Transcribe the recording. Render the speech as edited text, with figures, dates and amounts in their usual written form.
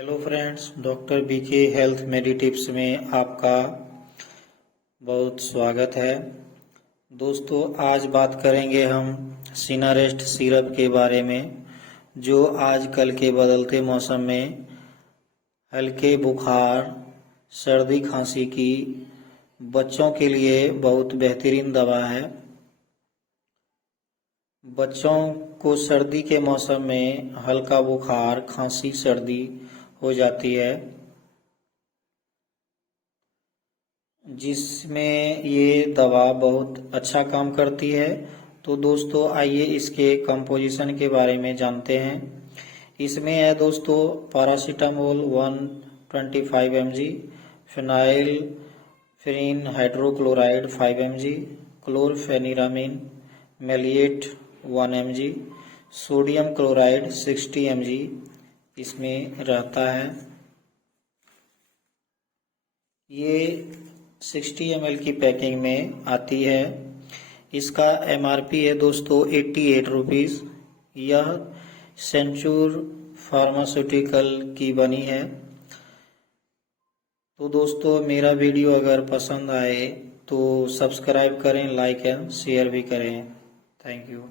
Hello friends, doctor BK health medi tips में आपका बहुत स्वागत है। दोस्तों, आज बात करेंगे हम सिनारेस्ट सिरप के बारे में, जो आजकल के बदलते मौसम में हल्के बुखार, सर्दी खांसी की बच्चों के लिए बहुत बेहतरीन दवा है। बच्चों को सर्दी के मौसम में हल्का बुखार, खांसी, सर्दी हो जाती है, जिसमें ये दवा बहुत अच्छा काम करती है। तो दोस्तों, आइए इसके कंपोजिशन के बारे में जानते हैं। इसमें है दोस्तों paracetamol 125 mg, phenylephrine hydrochloride 5 mg, chlorpheniramine maleate 1 mg, sodium chloride 60 mg इसमें रहता है। ये 60 ml की पैकिंग में आती है। इसका MRP है दोस्तों 88 रुपीज़। यह सेंचुर फार्मास्यूटिकल की बनी है। तो दोस्तों, मेरा वीडियो अगर पसंद आए तो सब्सक्राइब करें, लाइक एंड शेयर भी करें। Thank you.